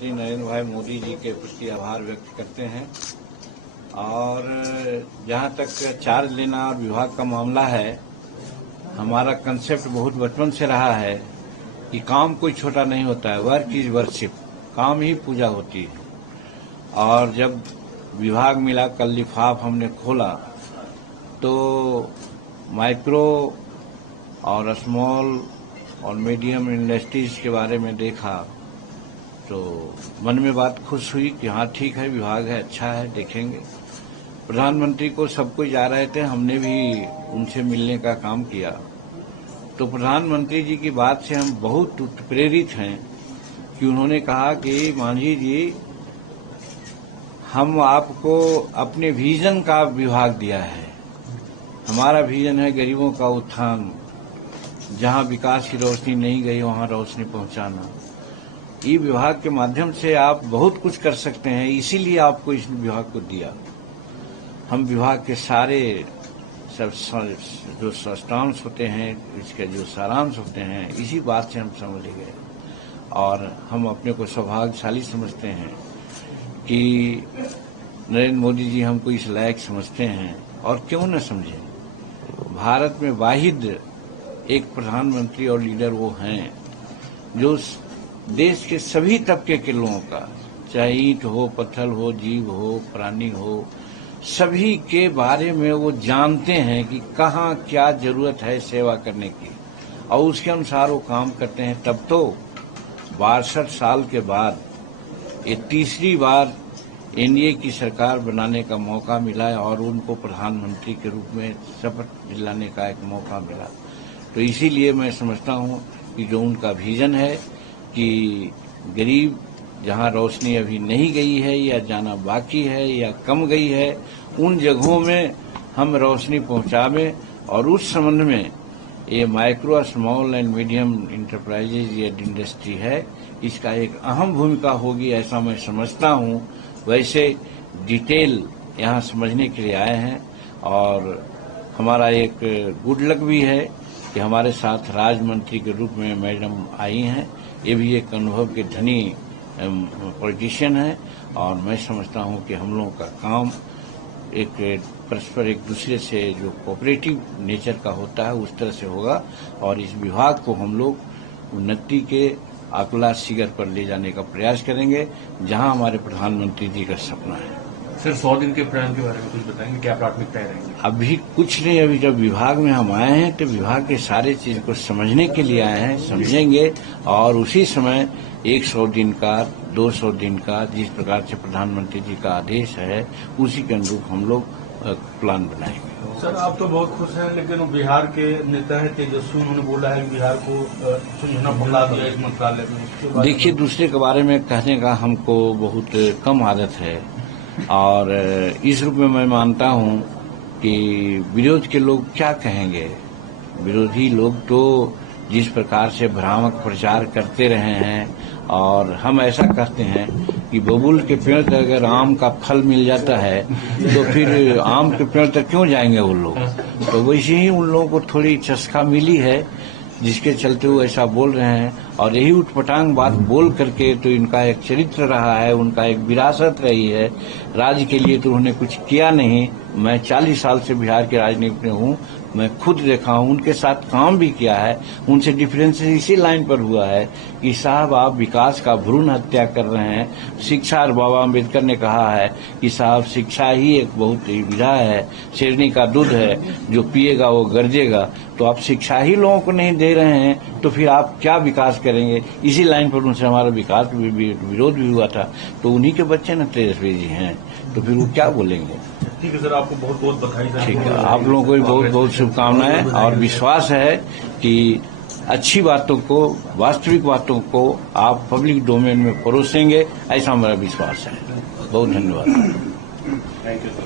श्री नरेंद्र भाई मोदी जी के प्रति आभार व्यक्त करते हैं। और जहां तक चार्ज लेना और विभाग का मामला है, हमारा कंसेप्ट बहुत बचपन से रहा है कि काम कोई छोटा नहीं होता है। वर्क इज वर्शिप, काम ही पूजा होती है। और जब विभाग मिला, कल लिफाफ हमने खोला तो माइक्रो और स्मॉल और मीडियम इंडस्ट्रीज के बारे में देखा तो मन में बात खुश हुई कि हाँ ठीक है, विभाग है, अच्छा है, देखेंगे। प्रधानमंत्री को सब कोई जा रहे थे, हमने भी उनसे मिलने का काम किया। तो प्रधानमंत्री जी की बात से हम बहुत प्रेरित हैं कि उन्होंने कहा कि मांझी जी, हम आपको अपने विजन का विभाग दिया है। हमारा विजन है गरीबों का उत्थान, जहां विकास की रोशनी नहीं गई वहां रोशनी पहुंचाना। ई विभाग के माध्यम से आप बहुत कुछ कर सकते हैं, इसीलिए आपको इस विभाग को दिया। हम विभाग के सारे सब जो सस्टांश होते हैं, इसके जो सारांश होते हैं, इसी बात से हम समझ गए। और हम अपने को सौभाग्यशाली समझते हैं कि नरेंद्र मोदी जी हमको इस लायक समझते हैं। और क्यों न समझें, भारत में वाहिद एक प्रधानमंत्री और लीडर वो हैं जो देश के सभी तबके के लोगों का, चाहे ईंट हो, पत्थर हो, जीव हो, प्राणी हो, सभी के बारे में वो जानते हैं कि कहाँ क्या जरूरत है सेवा करने की, और उसके अनुसार वो काम करते हैं। तब तो 62 साल के बाद ये तीसरी बार एनडीए की सरकार बनाने का मौका मिला है और उनको प्रधानमंत्री के रूप में शपथ दिलाने का एक मौका मिला। तो इसीलिए मैं समझता हूँ कि जो उनका विजन है कि गरीब जहां रोशनी अभी नहीं गई है या जाना बाकी है या कम गई है, उन जगहों में हम रोशनी पहुंचावें। और उस संबंध में ये micro, small and medium enterprises ये इंडस्ट्री है, इसका एक अहम भूमिका होगी, ऐसा मैं समझता हूं। वैसे डिटेल यहां समझने के लिए आए हैं। और हमारा एक गुड लक भी है कि हमारे साथ राज्य मंत्री के रूप में मैडम आई हैं। ये भी एक अनुभव के धनी पॉलिटिशियन है। और मैं समझता हूं कि हम लोगों का काम एक परस्पर एक दूसरे से जो कोऑपरेटिव नेचर का होता है उस तरह से होगा। और इस विभाग को हम लोग उन्नति के आकला शिखर पर ले जाने का प्रयास करेंगे, जहां हमारे प्रधानमंत्री जी का सपना है। सर, 100 दिन के प्लान के बारे में कुछ बताएंगे, क्या प्राथमिकताएं रहेंगी? अभी कुछ नहीं, अभी जब विभाग में हम आए हैं तो विभाग के सारे चीज को समझने के लिए आए हैं, समझेंगे। और उसी समय 100 दिन का, 200 दिन का, जिस प्रकार से प्रधानमंत्री जी का आदेश है उसी के अनुरूप हम लोग प्लान बनाएंगे। सर, आप तो बहुत खुश हैं, लेकिन बिहार के नेता है तेजस्वी, उन्होंने बोला है कि बिहार को सुलझना बुला दिया इस मंत्रालय में। देखिए, दूसरे के बारे में कहने का हमको बहुत कम आदत है। और इस रूप में मैं मानता हूं कि विरोध के लोग क्या कहेंगे। विरोधी लोग तो जिस प्रकार से भ्रामक प्रचार करते रहे हैं, और हम ऐसा कहते हैं कि बबूल के पेड़ तक अगर आम का फल मिल जाता है तो फिर आम के पेड़ तक क्यों जाएंगे वो लोग। तो वैसे ही उन लोगों को थोड़ी चस्का मिली है, जिसके चलते वो ऐसा बोल रहे हैं। और यही उठपटांग बात बोल करके तो इनका एक चरित्र रहा है, उनका एक विरासत रही है। राज्य के लिए तो उन्होंने कुछ किया नहीं। मैं 40 साल से बिहार के राजनीति में हूँ, मैं खुद देखा हूँ, उनके साथ काम भी किया है। उनसे डिफरेंस इसी लाइन पर हुआ है कि साहब आप विकास का भ्रूण हत्या कर रहे हैं। शिक्षा, और बाबा अम्बेडकर ने कहा है कि साहब शिक्षा ही एक बहुत ही विधा है, शेरनी का दूध है, जो पिएगा वो गरजेगा। तो आप शिक्षा ही लोगों को नहीं दे रहे हैं तो फिर आप क्या विकास करेंगे। इसी लाइन पर उनसे हमारा विकास विरोध भी हुआ था। तो उन्हीं के बच्चे न तेजस्वी जी हैं, तो फिर वो क्या बोलेंगे। ठीक है सर, आपको बहुत बहुत बधाई। ठीक है, आप लोगों को भी बहुत बहुत शुभकामनाएं। और विश्वास है कि अच्छी बातों को, वास्तविक बातों को आप पब्लिक डोमेन में परोसेंगे, ऐसा हमारा विश्वास है। बहुत धन्यवाद। Thank you sir.